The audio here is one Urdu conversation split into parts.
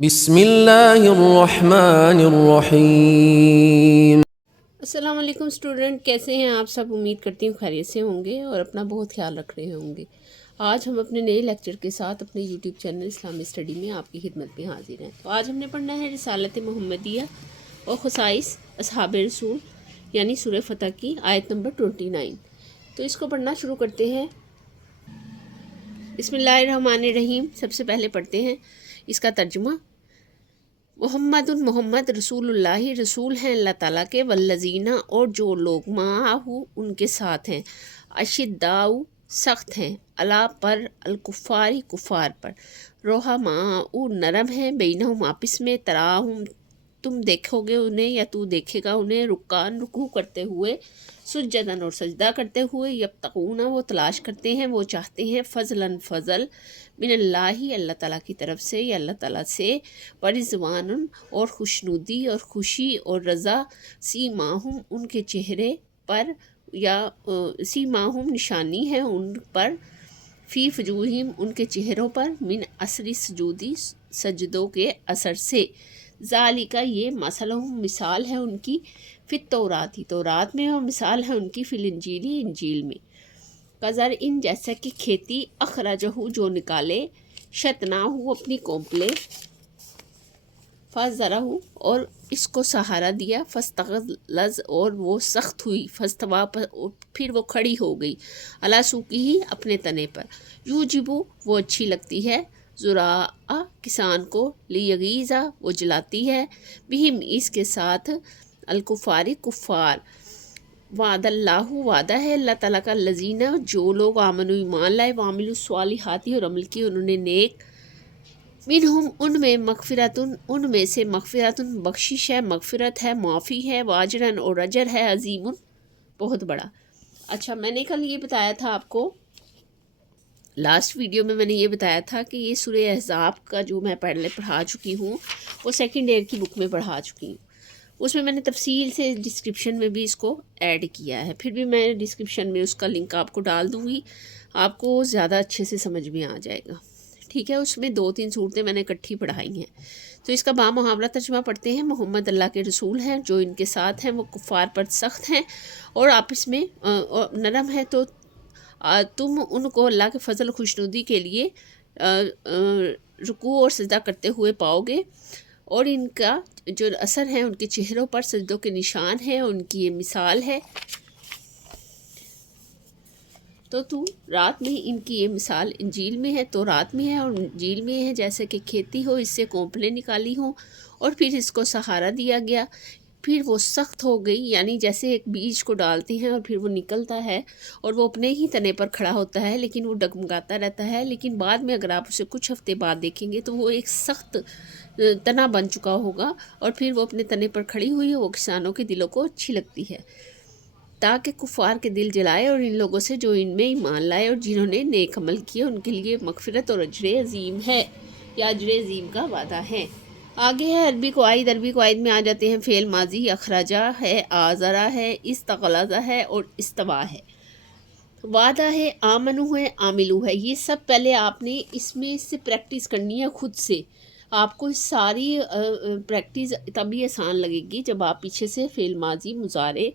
بسم اللہ الرحمن الرحیم۔ السلام علیکم اسٹوڈنٹ، کیسے ہیں آپ سب؟ امید کرتی ہوں خیریت سے ہوں گے اور اپنا بہت خیال رکھ رہے ہوں گے۔ آج ہم اپنے نئے لیکچر کے ساتھ اپنے یوٹیوب چینل اسلامی اسٹڈی میں آپ کی خدمت میں حاضر ہیں۔ تو آج ہم نے پڑھنا ہے رسالت محمدیہ اور خصائص اصحاب رسول یعنی سورہ فتح کی آیت نمبر 29۔ تو اس کو پڑھنا شروع کرتے ہیں۔ بسم اللہ الرحمن الرحیم۔ سب سے پہلے پڑھتے ہیں اس کا ترجمہ۔ محمد رسول اللہ، رسول ہیں اللہ تعالیٰ کے، والذین اور جو لوگ معہ ان کے ساتھ ہیں، اشداء سخت ہیں، علی پر الکفاری کفار پر، رحماء نرم ہیں، بینہم آپس میں، تراہم تم دیکھو گے انہیں یا تو دیکھے گا انہیں، رکعان رکوع کرتے ہوئے، سجدن اور سجدہ کرتے ہوئے، یبتغون وہ تلاش کرتے ہیں، وہ چاہتے ہیں، فضلاً فضل، من اللہ اللہ تعالیٰ کی طرف سے یا اللہ تعالیٰ سے، ورضوان اور خوشنودی اور خوشی اور رضا، سیماہم ان کے چہرے پر یا سیماہم نشانی ہے ان پر، فی وجوہہم ان کے چہروں پر، من اثر سجودی سجدوں کے اثر سے، ذالک یہ مثلہم مثال ہے ان کی، فی التورات تورات میں، اور مثال ہے ان کی فی الانجیل انجیل میں، کزر ان جیسا کہ کھیتی، اخرجہ جو نکالے، شطناہ اپنی کونپلے، فزرہ اور اس کو سہارا دیا، فاستغلظ اور وہ سخت ہوئی، فاستوی پھر وہ کھڑی ہو گئی، علی سوقہ اپنے تنے پر، یوجبو وہ اچھی لگتی ہے، زراء کسان کو، لیغیظ وہ جلاتی ہے، بہم اس کے ساتھ، الکفاری کفار، وعد اللہ وعدہ ہے اللہ تعالیٰ کا، الذین جو لوگ آمنوا ایمان لائے، وعملوا الصالحات اور عمل کی انہوں نے نیک، منہم ان میں، مغفرتن ان میں سے، مغفرتن بخشش ہے، مغفرت ہے، معافی ہے، واجرن اور اجر ہے، عظیم بہت بڑا۔ اچھا، میں نے کل یہ بتایا تھا آپ کو، لاسٹ ویڈیو میں نے یہ بتایا تھا کہ یہ سورہ احزاب کا جو میں پہلے پڑھا چکی ہوں وہ سیکنڈ ایئر کی بک میں پڑھا چکی ہوں، اس میں نے تفصیل سے ڈسکرپشن میں بھی اس کو ایڈ کیا ہے، پھر بھی میں ڈسکرپشن میں اس کا لنک آپ کو ڈال دوں گی، آپ کو زیادہ اچھے سے سمجھ میں آ جائے گا، ٹھیک ہے۔ اس میں 2-3 صورتیں میں نے اکٹھی پڑھائی ہیں۔ تو اس کا بامحاورہ ترجمہ پڑھتے ہیں۔ محمد اللہ کے رسول ہیں، جو ان کے ساتھ ہیں وہ کفار پر سخت ہیں اور آپس میں نرم ہے، تو تم ان کو اللہ کے فضل خوشنودی کے لیے رکوع اور سجدہ کرتے ہوئے پاؤ گے، اور ان کا جو اثر ہے ان کے چہروں پر سجدوں کے نشان ہیں، ان کی یہ مثال ہے۔ تو رات میں ان کی یہ مثال انجیل میں ہے، تو رات میں ہے اور انجیل میں ہے، جیسے کہ کھیتی ہو، اس سے کونپلیں نکالی ہوں اور پھر اس کو سہارا دیا گیا، پھر وہ سخت ہو گئی، یعنی جیسے ایک بیج کو ڈالتے ہیں اور پھر وہ نکلتا ہے اور وہ اپنے ہی تنے پر کھڑا ہوتا ہے، لیکن وہ ڈگمگاتا رہتا ہے، لیکن بعد میں اگر آپ اسے کچھ ہفتے بعد دیکھیں گے تو وہ ایک سخت تنا بن چکا ہوگا، اور پھر وہ اپنے تنے پر کھڑی ہوئی ہے، وہ کسانوں کے دلوں کو اچھی لگتی ہے، تاکہ کفار کے دل جلائے، اور ان لوگوں سے جو ان میں ایمان لائے اور جنہوں نے نیک عمل کیے ان کے لیے مغفرت اور اجر عظیم ہے، یا اجر عظیم کا وعدہ ہے۔ آگے ہے عربی قواعد۔ عربی قواعد میں آ جاتے ہیں فعل ماضی، اخرجہ ہے، آزرا ہے، استغلظ ہے اور استوا ہے، وعدہ ہے، آمنو ہے، عاملو ہے۔ یہ سب پہلے آپ نے اس میں سے پریکٹس کرنی ہے خود سے، آپ کو ساری پریکٹس تبھی آسان لگے گی جب آپ پیچھے سے فعل ماضی، مضارع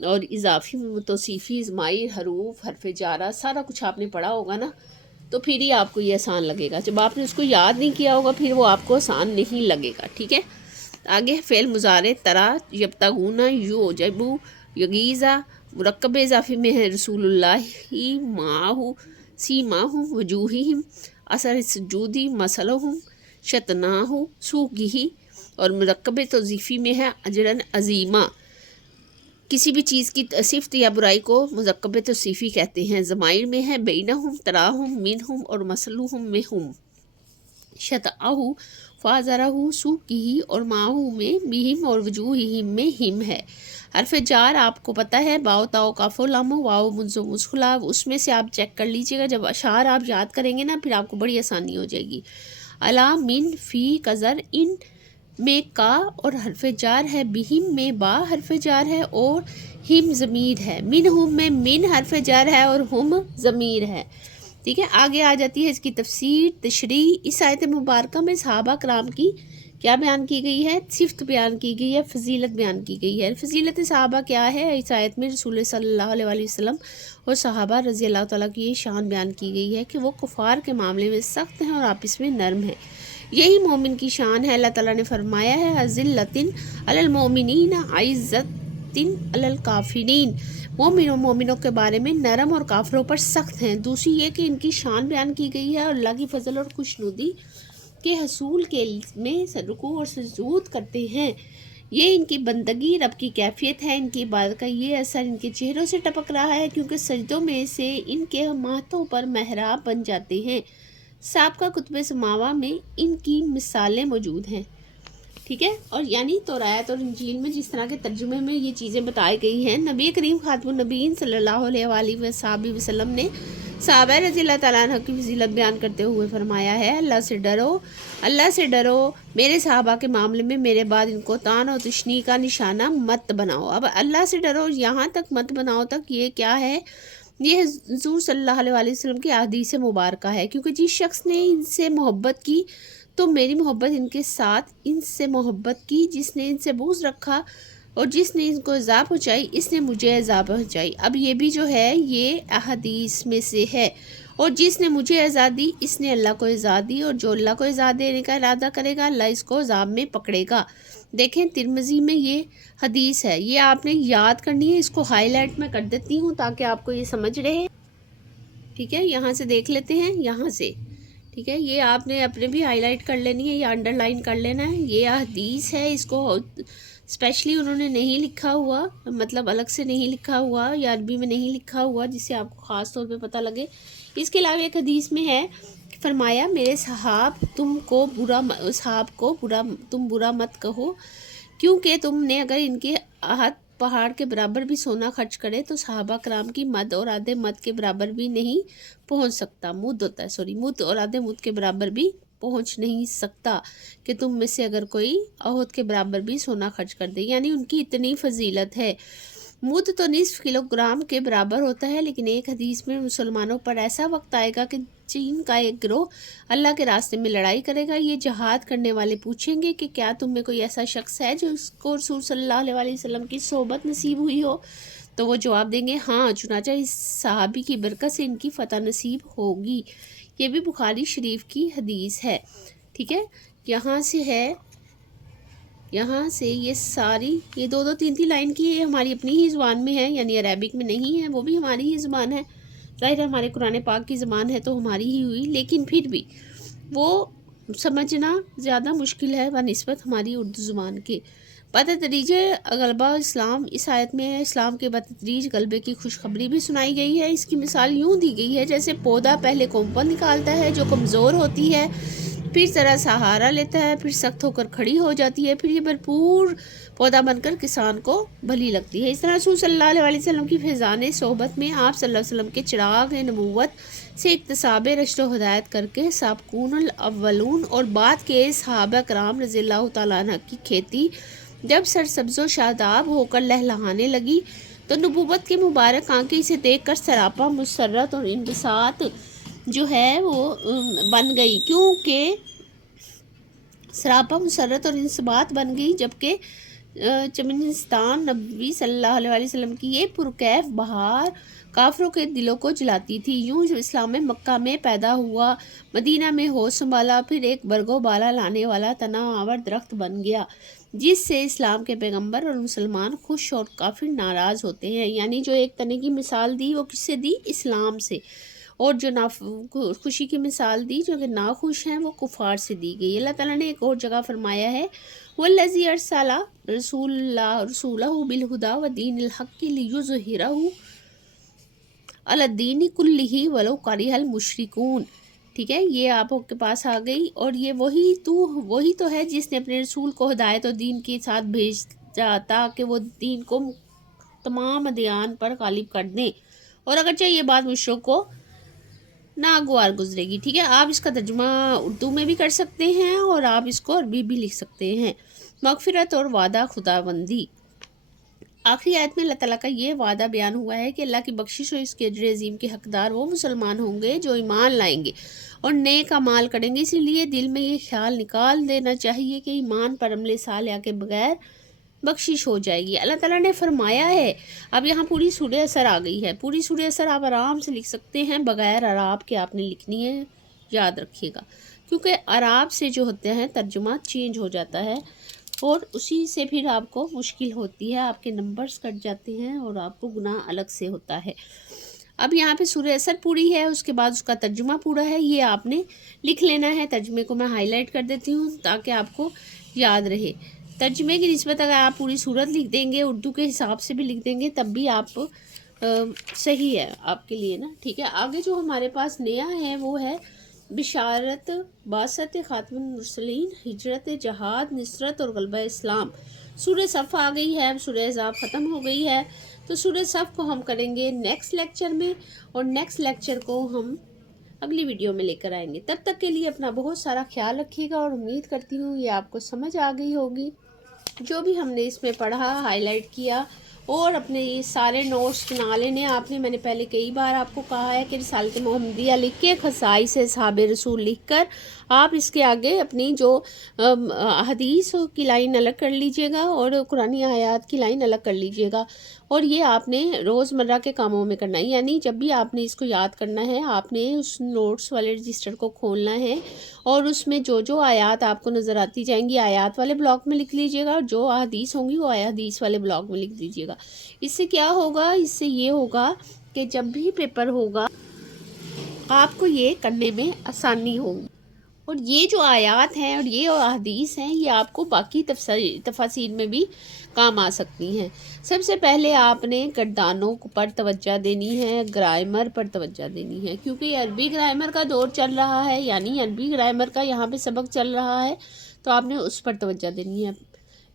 اور اضافی، توصیفی، ضمائر، حروف، حرف جارہ، سارا کچھ آپ نے پڑھا ہوگا نا، تو پھر ہی آپ کو یہ آسان لگے گا۔ جب آپ نے اس کو یاد نہیں کیا ہوگا پھر وہ آپ کو آسان نہیں لگے گا، ٹھیک ہے۔ آگے فعل مضارع، ترا، یبتغون، یوجبو، یغیظ، مرکب اضافی میں ہے رسول اللہ، معہ، سیماہم وجوہہم، اثر سجودی، مثلہم، شطناہ، سوقہ، اور مرکب توصیفی میں ہے اجرن عظیما۔ کسی بھی چیز کی صفت یا برائی کو مرکب توصیفی کہتے ہیں۔ ضمائر میں ہے بینہم، تراہم، منہم اور مثلہم میں ہم، شطعہ، فازرہ، سوقہ اور معہ میں بہم اور وجوہہم میں ہم ہے۔ حرف جار آپ کو پتہ ہے، باؤ تاؤ کاف و لام، واؤ منز و مسخلا، اس میں سے آپ چیک کر لیجئے گا، جب اشعار آپ یاد کریں گے نا پھر آپ کو بڑی آسانی ہو جائے گی۔ علا، من، فی، کزر، ان میں کا اور حرف جار ہے، بہم میں با حرف جار ہے اور ہم ضمیر ہے، منہم میں من حرف جار ہے اور ہم ضمیر ہے۔ ٹھیک ہے، آگے آ جاتی ہے اس کی تفسیر تشریح۔ اس آیت مبارکہ میں صحابہ کرام کی کیا بیان کی گئی ہے؟ صفت بیان کی گئی ہے، فضیلت بیان کی گئی ہے۔ فضیلت صحابہ کیا ہے؟ اس آیت میں رسول صلی اللہ علیہ وآلہ وسلم اور صحابہ رضی اللہ تعالیٰ کی یہ شان بیان کی گئی ہے کہ وہ کفار کے معاملے میں سخت ہیں اور آپس میں نرم ہیں۔ یہی مومن کی شان ہے۔ اللہ تعالیٰ نے فرمایا ہے اذلۃ علی المؤمنین عزۃ علی الکافرین، مومن و مومنوں کے بارے میں نرم اور کافروں پر سخت ہیں۔ دوسری یہ کہ ان کی شان بیان کی گئی ہے اور اللہ کی فضل اور خوشنودی کے حصول کے میں رکوع اور سجود کرتے ہیں۔ یہ ان کی بندگی رب کی کیفیت ہے۔ ان کی عبادت کا یہ اثر ان کے چہروں سے ٹپک رہا ہے کیونکہ سجدوں میں سے ان کے ماتھوں پر محراب بن جاتے ہیں۔ سابقہ کتب سماوہ میں ان کی مثالیں موجود ہیں۔ ٹھیک ہے، اور یعنی توریت اور انجیل میں جس طرح کے ترجمے میں یہ چیزیں بتائی گئی ہیں، نبی کریم خاتم النبیین صلی اللہ علیہ وآلہ وسلم نے صحابہ رضی اللہ تعالیٰ عنہ کی فضیلت بیان کرتے ہوئے فرمایا ہے اللہ سے ڈرو، میرے صحابہ کے معاملے میں میرے بعد ان کو طعن و تشنیع کا نشانہ مت بناؤ۔ اب اللہ سے ڈرو یہاں تک مت بناؤ تک یہ کیا ہے؟ یہ حضور صلی اللہ علیہ وآلہ وسلم کی احادیث مبارکہ ہے، کیونکہ جس شخص نے ان سے محبت کی تو میری محبت ان کے ساتھ ان سے محبت کی، جس نے ان سے بغض رکھا اور جس نے ان کو ایذا پہنچائی اس نے مجھے ایذا پہنچائی۔ اب یہ بھی جو ہے یہ احادیث میں سے ہے، اور جس نے مجھے ایذا دی اس نے اللہ کو ایذا دی، اور جو اللہ کو ایذا دینے کا ارادہ کرے گا اللہ اس کو عذاب میں پکڑے گا۔ دیکھیں ترمذی میں یہ حدیث ہے، یہ آپ نے یاد کرنی ہے، اس کو ہائی لائٹ میں کر دیتی ہوں تاکہ آپ کو یہ سمجھ رہے۔ ٹھیک ہے، یہاں سے دیکھ لیتے ہیں، یہاں سے ٹھیک ہے، یہ آپ نے اپنے بھی ہائی لائٹ کر لینی ہے یا انڈر لائن کر لینا ہے۔ یہ حدیث ہے، اس کو اسپیشلی انہوں نے نہیں لکھا ہوا، مطلب الگ سے نہیں لکھا ہوا یا عربی میں نہیں لکھا ہوا جس سے آپ کو خاص طور پہ پتہ لگے۔ اس کے علاوہ ایک حدیث میں ہے فرمایا میرے صحاب تم برا مت کہو، کیونکہ تم نے اگر ان کے عہد پہاڑ کے برابر بھی سونا خرچ کرے تو صحابہ کرام کی مد اور آدھے مد کے برابر بھی نہیں پہنچ سکتا، مد اور آدھے مد کے برابر بھی پہنچ نہیں سکتا کہ تم میں سے اگر کوئی عہد کے برابر بھی سونا خرچ کر دے، یعنی ان کی اتنی فضیلت ہے۔ مد تو نصف کلو گرام کے برابر ہوتا ہے، لیکن ایک حدیث میں مسلمانوں پر ایسا وقت آئے گا کہ چین کا ایک گروہ اللہ کے راستے میں لڑائی کرے گا۔ یہ جہاد کرنے والے پوچھیں گے کہ کیا تم میں کوئی ایسا شخص ہے جو اس کو رسول صلی اللہ علیہ وآلہ وسلم کی صحبت نصیب ہوئی ہو؟ تو وہ جواب دیں گے ہاں، چنانچہ اس صحابی کی برکت سے ان کی فتح نصیب ہوگی۔ یہ بھی بخاری شریف کی حدیث ہے۔ ٹھیک ہے، یہاں سے یہ ساری یہ دو تین لائن کی یہ ہماری اپنی ہی زبان میں ہے، یعنی عربک میں نہیں ہے، وہ بھی ہماری ہی زبان ہے، ظاہر ہے ہمارے قرآن پاک کی زبان ہے تو ہماری ہی ہوئی، لیکن پھر بھی وہ سمجھنا زیادہ مشکل ہے بنسبت ہماری اردو زبان کے۔ بتدریج غلبہ اسلام، اس آیت میں اسلام کے بتدریج غلبے کی خوشخبری بھی سنائی گئی ہے۔ اس کی مثال یوں دی گئی ہے جیسے پودا پہلے کومپل نکالتا ہے جو کمزور ہوتی ہے، پھر ذرا سہارا لیتا ہے، پھر سخت ہو کر کھڑی ہو جاتی ہے، پھر یہ بھرپور پودا بن کر کسان کو بھلی لگتی ہے۔ اس طرح رسول صلی اللہ علیہ وسلم کی فیضان صحبت میں آپ صلی اللہ علیہ وسلم کے چراغ نبوت سے اکتساب رشد و ہدایت کر کے سابقون الاولون اور بعد کے صحابہ کرام رضی اللہ تعالیٰ عنہ کی کھیتی جب سرسبز و شاداب ہو کر لہلہانے لگی تو نبوت کی مبارک آنکھیں اسے دیکھ کر سراپا مسرت اور انبساط جو ہے وہ بن گئی، کیونکہ سراپا مسرت اور انبساط بن گئی، جبکہ چمنستان نبوی صلی اللہ علیہ وسلم کی یہ پرکیف بہار کافروں کے دلوں کو جلاتی تھی۔ یوں اسلام مکہ میں پیدا ہوا، مدینہ میں ہوش سنبھالا، پھر ایک برگو بالا لانے والا تناء آور درخت بن گیا جس سے اسلام کے پیغمبر اور مسلمان خوش اور کافر ناراض ہوتے ہیں۔ یعنی جو ایک تنے کی مثال دی وہ کس سے دی؟ اسلام سے، اور جو خوشی کی مثال دی جو کہ ناخوش ہیں وہ کفار سے دی گئی۔ اللہ تعالیٰ نے ایک اور جگہ فرمایا ہے وَالَّذِي أَرْسَلَ رَسُولَهُ بِالْهُدَى وَدِينِ الْحَقِّ لِيُظْهِرَهُ عَلَى الدِّينِ كُلِّهِ وَلَوْ كَرِهَ الْمُشْرِكُونَ۔ ٹھیک ہے، یہ آپ کے پاس آ گئی، اور یہ وہی تو ہے جس نے اپنے رسول کو ہدایت اور دین کے ساتھ بھیجا تاکہ وہ دین کو تمام ادیان پر غالب کر دیں، اور اگرچہ یہ بات مشرکوں کو ناگوار گزرے گی۔ ٹھیک ہے، آپ اس کا ترجمہ اردو میں بھی کر سکتے ہیں اور آپ اس کو عربی بھی لکھ سکتے ہیں۔ مغفرت اور وعدہ خداوندی۔ آخری آیت میں اللہ تعالیٰ کا یہ وعدہ بیان ہوا ہے کہ اللہ کی بخشش اور اس کے اجر عظیم کے حقدار وہ مسلمان ہوں گے جو ایمان لائیں گے اور نیک اعمال کریں گے۔ اسی لیے دل میں یہ خیال نکال دینا چاہیے کہ ایمان پر عمل صالحہ کے بغیر بخشش ہو جائے گی۔ اللہ تعالیٰ نے فرمایا ہے، اب یہاں پوری سورہ اثر آ گئی ہے، پوری سورہ اثر آپ آرام سے لکھ سکتے ہیں بغیر اعراب کے، آپ نے لکھنی ہے، یاد رکھیے گا، کیونکہ اعراب سے جو ہوتے ہیں ترجمہ چینج ہو جاتا ہے اور اسی سے پھر آپ کو مشکل ہوتی ہے، آپ کے نمبرز کٹ جاتے ہیں اور آپ کو گناہ الگ سے ہوتا ہے۔ اب یہاں پہ سورہ اثر پوری ہے، اس کے بعد اس کا ترجمہ پورا ہے، یہ آپ نے لکھ لینا ہے۔ ترجمے کو میں ہائی لائٹ کر دیتی ہوں تاکہ آپ کو یاد رہے۔ ترجمے کی نسبت اگر آپ پوری صورت لکھ دیں گے، اردو کے حساب سے بھی لکھ دیں گے، تب بھی آپ صحیح ہے آپ کے لیے نا، ٹھیک ہے۔ آگے جو ہمارے پاس نیا ہے وہ ہے بشارت بعثت خاتم المرسلین، ہجرت، جہاد، نصرت اور غلبہ اسلام۔ سورہ صف آ گئی ہے، اب سورہ احزاب ختم ہو گئی ہے، تو سورہ صف کو ہم کریں گے نیکسٹ لیکچر میں، اور نیکسٹ لیکچر کو ہم اگلی ویڈیو میں لے کر آئیں گے۔ تب تک کے لیے اپنا بہت سارا خیال رکھیے گا، اور امید کرتی ہوں یہ آپ کو سمجھ آ گئی ہوگی جو بھی ہم نے اس میں پڑھا، ہائی لائٹ کیا، اور اپنے یہ سارے نوٹس بنا لینے آپ نے۔ میں نے پہلے کئی بار آپ کو کہا ہے کہ رسالت محمدیہ لکھ کے، خصائص اصحاب رسول لکھ کر آپ اس کے آگے اپنی جو حدیث کی لائن الگ کر لیجئے گا اور قرآنی آیات کی لائن الگ کر لیجئے گا، اور یہ آپ نے روزمرہ کے کاموں میں کرنا ہے۔ یعنی جب بھی آپ نے اس کو یاد کرنا ہے، آپ نے اس نوٹس والے رجسٹر کو کھولنا ہے، اور اس میں جو جو آیات آپ کو نظر آتی جائیں گی آیات والے بلاک میں لکھ لیجئے گا، اور جو حدیث ہوں گی وہ حدیث والے بلاک میں لکھ دیجئے گا۔ اس سے کیا ہوگا؟ اس سے یہ ہوگا کہ جب بھی پیپر ہوگا آپ کو یہ کرنے میں آسانی ہوگی، اور یہ جو آیات ہیں اور یہ احادیث ہیں یہ آپ کو باقی تفاسیر میں بھی کام آ سکتی ہیں۔ سب سے پہلے آپ نے گردانوں پر توجہ دینی ہے، گرامر پر توجہ دینی ہے، کیونکہ یہ عربی گرامر کا دور چل رہا ہے، یعنی عربی گرامر کا یہاں پہ سبق چل رہا ہے، تو آپ نے اس پر توجہ دینی ہے۔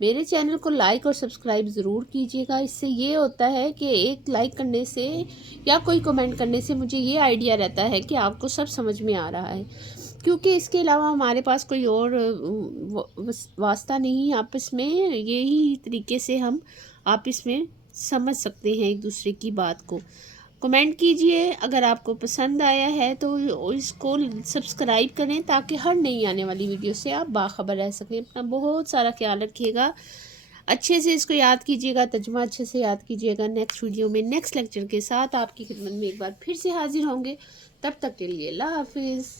میرے چینل کو لائک اور سبسکرائب ضرور کیجیے گا، اس سے یہ ہوتا ہے کہ ایک لائک کرنے سے یا کوئی کمنٹ کرنے سے مجھے یہ آئیڈیا رہتا ہے کہ آپ کو سب سمجھ میں آ رہا ہے، کیونکہ اس کے علاوہ ہمارے پاس کوئی اور واسطہ نہیں آپس میں، یہی طریقے سے ہم آپس میں سمجھ سکتے ہیں ایک دوسرے کی بات کو۔ کمنٹ کیجئے، اگر آپ کو پسند آیا ہے تو اس کو سبسکرائب کریں تاکہ ہر نئی آنے والی ویڈیو سے آپ باخبر رہ سکیں۔ اپنا بہت سارا خیال رکھیے گا، اچھے سے اس کو یاد کیجئے گا، ترجمہ اچھے سے یاد کیجئے گا۔ نیکسٹ ویڈیو میں نیکسٹ لیکچر کے ساتھ آپ کی خدمت میں ایک بار پھر سے حاضر ہوں گے، تب تک کے لیے اللہ حافظ۔